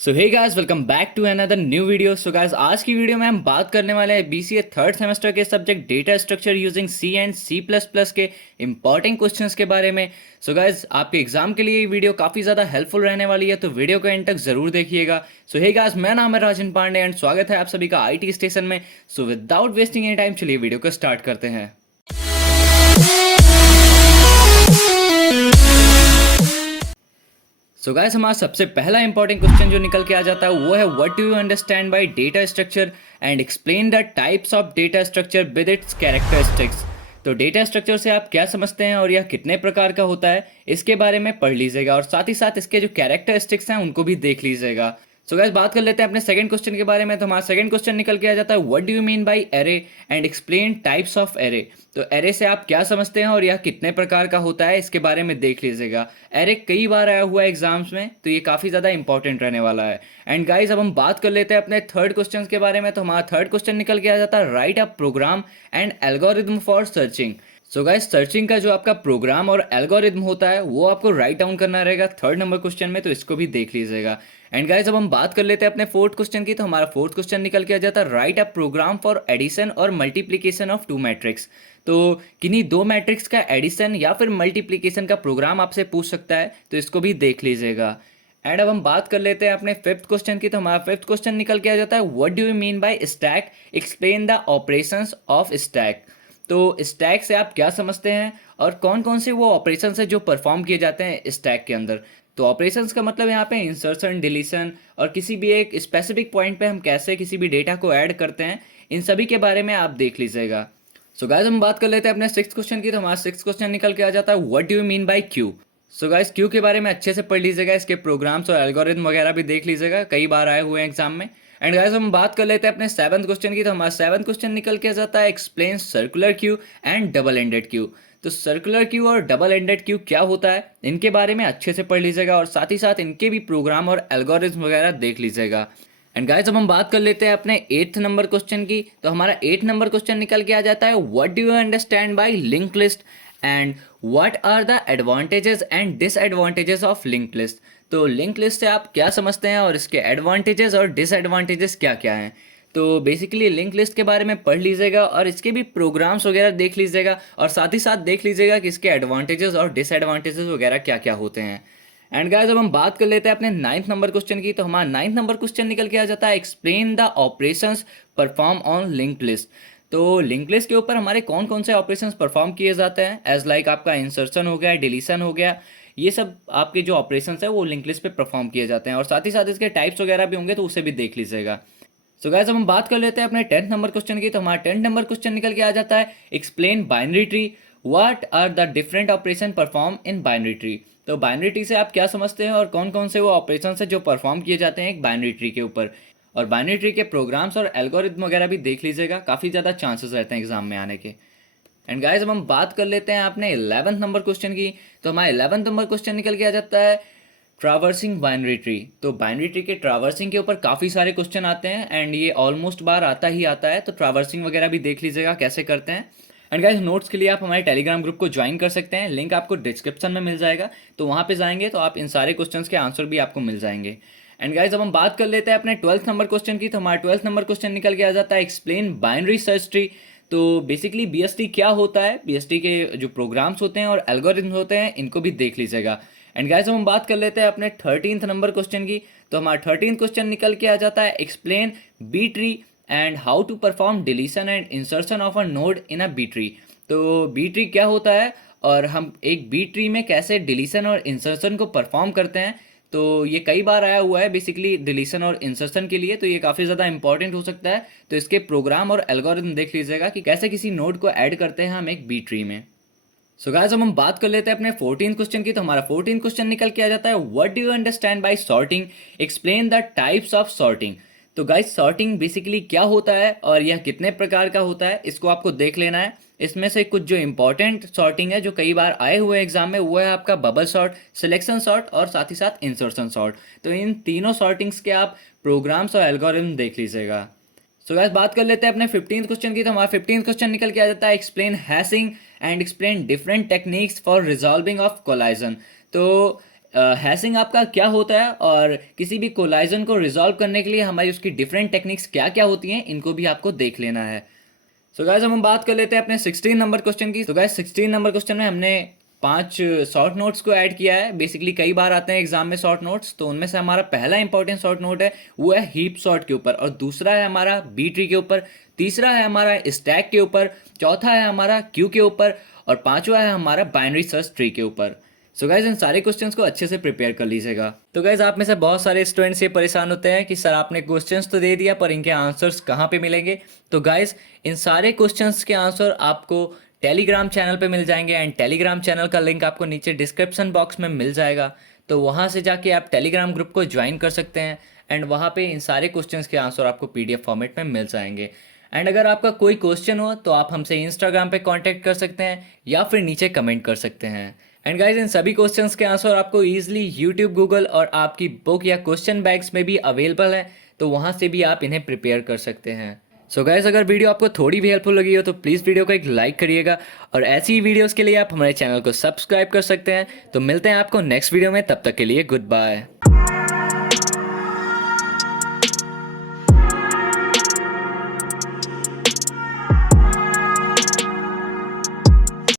So hey guys, welcome back to another new video. So guys, आज की video में हम बात करने वाले हैं बीसीए थर्ड सेमेस्टर के subject data structure using C and C plus plus के इंपॉर्टेंट क्वेश्चंस के बारे में। सो गाइस, आपके एग्जाम के लिए ये वीडियो काफ़ी ज़्यादा हेल्पफुल रहने वाली है, तो वीडियो को एंड तक ज़रूर देखिएगा। सो हे गाइस, मेरा नाम है राजन पांडे एंड स्वागत है आप सभी का आईटी स्टेशन में। So without wasting any time, चलिए वीडियो को स्टार्ट करते हैं। सो गाइस, हमारा सबसे पहला इंपॉर्टेंट क्वेश्चन जो निकल के आ जाता है वो है what do you understand bye data structure and explain the types of data structure with its characteristics. तो डेटा स्ट्रक्चर से आप क्या समझते हैं और यह कितने प्रकार का होता है, इसके बारे में पढ़ लीजिएगा और साथ ही साथ इसके जो कैरेक्टरिस्टिक्स हैं उनको भी देख लीजिएगा। सो गाइस, बात कर लेते हैं अपने सेकंड क्वेश्चन के बारे में। तो हमारा सेकंड क्वेश्चन निकल के आ जाता है what do you mean by array and explain types of array. तो एरे से आप क्या समझते हैं और यह कितने प्रकार का होता है, इसके बारे में देख लीजिएगा। एरे कई बार आया हुआ है एग्जाम्स में, तो ये काफ़ी ज़्यादा इंपॉर्टेंट रहने वाला है। एंड गाइज, अब हम बात कर लेते हैं अपने थर्ड क्वेश्चन के बारे में। तो हमारा थर्ड क्वेश्चन निकल के आ जाता है write a program and algorithm for searching. So guys, searching का जो आपका प्रोग्राम और एल्गोरिथम होता है वो आपको राइट डाउन करना रहेगा थर्ड नंबर क्वेश्चन में, तो इसको भी देख लीजिएगा। एंड गाइस, अब हम बात कर लेते हैं अपने फोर्थ क्वेश्चन की। तो हमारा फोर्थ क्वेश्चन निकल के आ जाता है write a program for addition और मल्टीप्लीकेशन ऑफ टू मैट्रिक्स। तो किन्हीं दो मैट्रिक्स का एडिशन या फिर मल्टीप्लीकेशन का प्रोग्राम आपसे पूछ सकता है, तो इसको भी देख लीजिएगा। एंड अब हम बात कर लेते हैं अपने फिफ्थ क्वेश्चन की। तो हमारा फिफ्थ क्वेश्चन निकल के आ जाता है what do you mean by stack, explain the operations of stack. तो स्टैक से आप क्या समझते हैं और कौन कौन से वो ऑपरेशंस है जो परफॉर्म किए जाते हैं स्टैक के अंदर। तो ऑपरेशंस का मतलब यहाँ पे इंसर्शन, डिलीशन और किसी भी एक स्पेसिफिक पॉइंट पे हम कैसे किसी भी डेटा को ऐड करते हैं, इन सभी के बारे में आप देख लीजिएगा। सो गाइस, हम बात कर लेते हैं अपने सिक्स क्वेश्चन की। तो हमारा सिक्स क्वेश्चन निकल के आ जाता है what do you mean by Q. So guys, Q के बारे में अच्छे से पढ़ लीजिएगा, इसके प्रोग्राम्स और एल्गोरिथम वगैरह भी देख लीजिएगा, कई बार आए हुए हैं एग्जाम में। एंड गाइस, हम बात कर लेते हैं अपने सेवंथ क्वेश्चन की। तो हमारा सेवंथ क्वेश्चन निकल के आ जाता है explain circular queue and double ended queue. तो सर्कुलर क्यू और डबल एंडेड क्यू क्या होता है, इनके बारे में अच्छे से पढ़ लीजिएगा और साथ ही साथ इनके भी प्रोग्राम और एल्गोरिथम वगैरह देख लीजिएगा। एंड गाइस, अब हम बात कर लेते हैं अपने एट्थ नंबर क्वेश्चन की। तो हमारा एट्थ नंबर क्वेश्चन निकल के आ जाता है what do you understand by link list and what are the advantages and disadvantages of link list. तो लिंक लिस्ट से आप क्या समझते हैं और इसके एडवांटेजेस और डिसएडवांटेजेस क्या क्या हैं। तो बेसिकली लिंक लिस्ट के बारे में पढ़ लीजिएगा और इसके भी प्रोग्राम्स वगैरह देख लीजिएगा और साथ ही साथ देख लीजिएगा कि इसके एडवांटेजेस और डिसएडवांटेजेस वगैरह क्या क्या होते हैं। एंड गाइस, अब हम बात कर लेते हैं अपने नाइन्थ नंबर क्वेश्चन की। तो हमारा नाइन्थ नंबर क्वेश्चन निकल के आ जाता है explain the operations perform on link list. तो लिंक लिस्ट के ऊपर हमारे कौन कौन से ऑपरेशंस परफॉर्म किए जाते हैं, एज लाइक आपका इंसर्शन हो गया, डिलीशन हो गया, ये सब आपके जो ऑपरेशंस है वो लिंक लिस्ट पे परफॉर्म किए जाते हैं और साथ ही साथ इसके टाइप्स वगैरह भी होंगे, तो उसे भी देख लीजिएगा। सो गाइस, अब हम बात कर लेते हैं अपने टेंथ नंबर क्वेश्चन की। तो हमारा टेंथ नंबर क्वेश्चन निकल के आ जाता है explain binary tree, what are the different operation perform in binary tree. तो बाइनरी ट्री से आप क्या समझते हैं और कौन कौन से वो ऑपरेशन है जो परफॉर्म किए जाते हैं एक बाइनरी ट्री के ऊपर, और बाइनरी ट्री के प्रोग्राम्स और एल्गोरिथम वगैरह भी देख लीजिएगा, काफ़ी ज़्यादा चांसेस रहते हैं एग्जाम में आने के। एंड गाइस, अब हम बात कर लेते हैं अपने 11th नंबर क्वेश्चन की। तो हमारा 11th नंबर क्वेश्चन निकल के आ जाता है ट्रावर्सिंग बाइनरी ट्री। तो बाइनरी ट्री के ट्रावर्सिंग के ऊपर काफ़ी सारे क्वेश्चन आते हैं एंड ये ऑलमोस्ट बार आता ही आता है, तो ट्रावर्सिंग वगैरह भी देख लीजिएगा कैसे करते हैं। एंड गाइस, नोट्स के लिए आप हमारे टेलीग्राम ग्रुप को ज्वाइन कर सकते हैं, लिंक आपको डिस्क्रिप्शन में मिल जाएगा, तो वहाँ पे जाएंगे तो आप इन सारे क्वेश्चंस के आंसर भी आपको मिल जाएंगे। एंड गाइस, अब हम बात कर लेते हैं अपने 12th नंबर क्वेश्चन की। तो हमारा 12th नंबर क्वेश्चन निकल के आ जाता है एक्सप्लेन बाइनरी सर्च ट्री। तो बेसिकली बीएसटी क्या होता है, बीएसटी के जो प्रोग्राम्स होते हैं और एल्गोरिथम होते हैं, इनको भी देख लीजिएगा। एंड गाइस, हम बात कर लेते हैं अपने 13th नंबर क्वेश्चन की। तो हमारा 13th क्वेश्चन निकल के आ जाता है explain B tree and how to perform deletion and insertion of a node in a B tree. तो बी ट्री क्या होता है और हम एक बी ट्री में कैसे डिलीशन और इंसर्शन को परफॉर्म करते हैं, तो ये कई बार आया हुआ है बेसिकली डिलीशन और इंसर्शन के लिए, तो ये काफ़ी ज़्यादा इंपॉर्टेंट हो सकता है। तो इसके प्रोग्राम और एल्गोरिथम देख लीजिएगा कि कैसे किसी नोड को ऐड करते हैं हम एक बी ट्री में। सो गाइस, अब हम बात कर लेते हैं अपने 14th क्वेश्चन की। तो हमारा 14th क्वेश्चन निकल के आ जाता है what do you understand bye sorting, explain the types of sorting. तो गाइस, सॉर्टिंग बेसिकली क्या होता है और यह कितने प्रकार का होता है, इसको आपको देख लेना है। इसमें से कुछ जो इंपॉर्टेंट सॉर्टिंग है जो कई बार आए हुए एग्जाम में, वो है आपका बबल सॉर्ट, सिलेक्शन सॉर्ट और साथ ही साथ इंसर्शन सॉर्ट। तो इन तीनों सॉर्टिंग्स के आप प्रोग्राम्स और एल्गोरिथम देख लीजिएगा। सो गाइस, बात कर लेते हैं अपने 15th क्वेश्चन की। तो हमारा 15th क्वेश्चन निकल के आ जाता है explain hashing and explain different techniques for resolving of collision. तो हैशिंग आपका क्या होता है और किसी भी कोलाइजन को रिजॉल्व करने के लिए हमारी उसकी डिफरेंट टेक्निक्स क्या क्या होती हैं, इनको भी आपको देख लेना है। सो गाइस हम बात कर लेते हैं अपने 16 नंबर क्वेश्चन की। तो गाइस 16 नंबर क्वेश्चन में हमने 5 शॉर्ट नोट्स को ऐड किया है। बेसिकली कई बार आते हैं एग्जाम में शॉर्ट नोट्स, तो उनमें से हमारा पहला इंपॉर्टेंट शॉर्ट नोट है वो है हीप सॉर्ट के ऊपर, और दूसरा है हमारा बी ट्री के ऊपर, तीसरा है हमारा स्टैक के ऊपर, चौथा है हमारा क्यू के ऊपर, और पांचवा है हमारा बाइनरी सर्च ट्री के ऊपर। सो गाइज इन सारे क्वेश्चंस को अच्छे से प्रिपेयर कर लीजिएगा। तो गाइज आप में से बहुत सारे स्टूडेंट्स ये परेशान होते हैं कि सर आपने क्वेश्चंस तो दे दिया पर इनके आंसर्स कहाँ पे मिलेंगे। तो गाइज इन सारे क्वेश्चंस के आंसर आपको टेलीग्राम चैनल पे मिल जाएंगे, एंड टेलीग्राम चैनल का लिंक आपको नीचे डिस्क्रिप्शन बॉक्स में मिल जाएगा। तो वहाँ से जाके आप टेलीग्राम ग्रुप को ज्वाइन कर सकते हैं, एंड वहाँ पे इन सारे क्वेश्चंस के आंसर आपको पीडीएफ फॉर्मेट में मिल जाएंगे। एंड अगर आपका कोई क्वेश्चन हो तो आप हमसे इंस्टाग्राम पे कांटेक्ट कर सकते हैं या फिर नीचे कमेंट कर सकते हैं। एंड गाइज इन सभी क्वेश्चंस के आंसर आपको इजीली यूट्यूब, गूगल और आपकी बुक या क्वेश्चन बैंक्स में भी अवेलेबल है, तो वहाँ से भी आप इन्हें प्रिपेयर कर सकते हैं। सो गाइज अगर वीडियो आपको थोड़ी भी हेल्पफुल लगी हो तो प्लीज़ वीडियो को एक लाइक करिएगा, और ऐसी ही वीडियोज़ के लिए आप हमारे चैनल को सब्सक्राइब कर सकते हैं। तो मिलते हैं आपको नेक्स्ट वीडियो में, तब तक के लिए गुड बाय।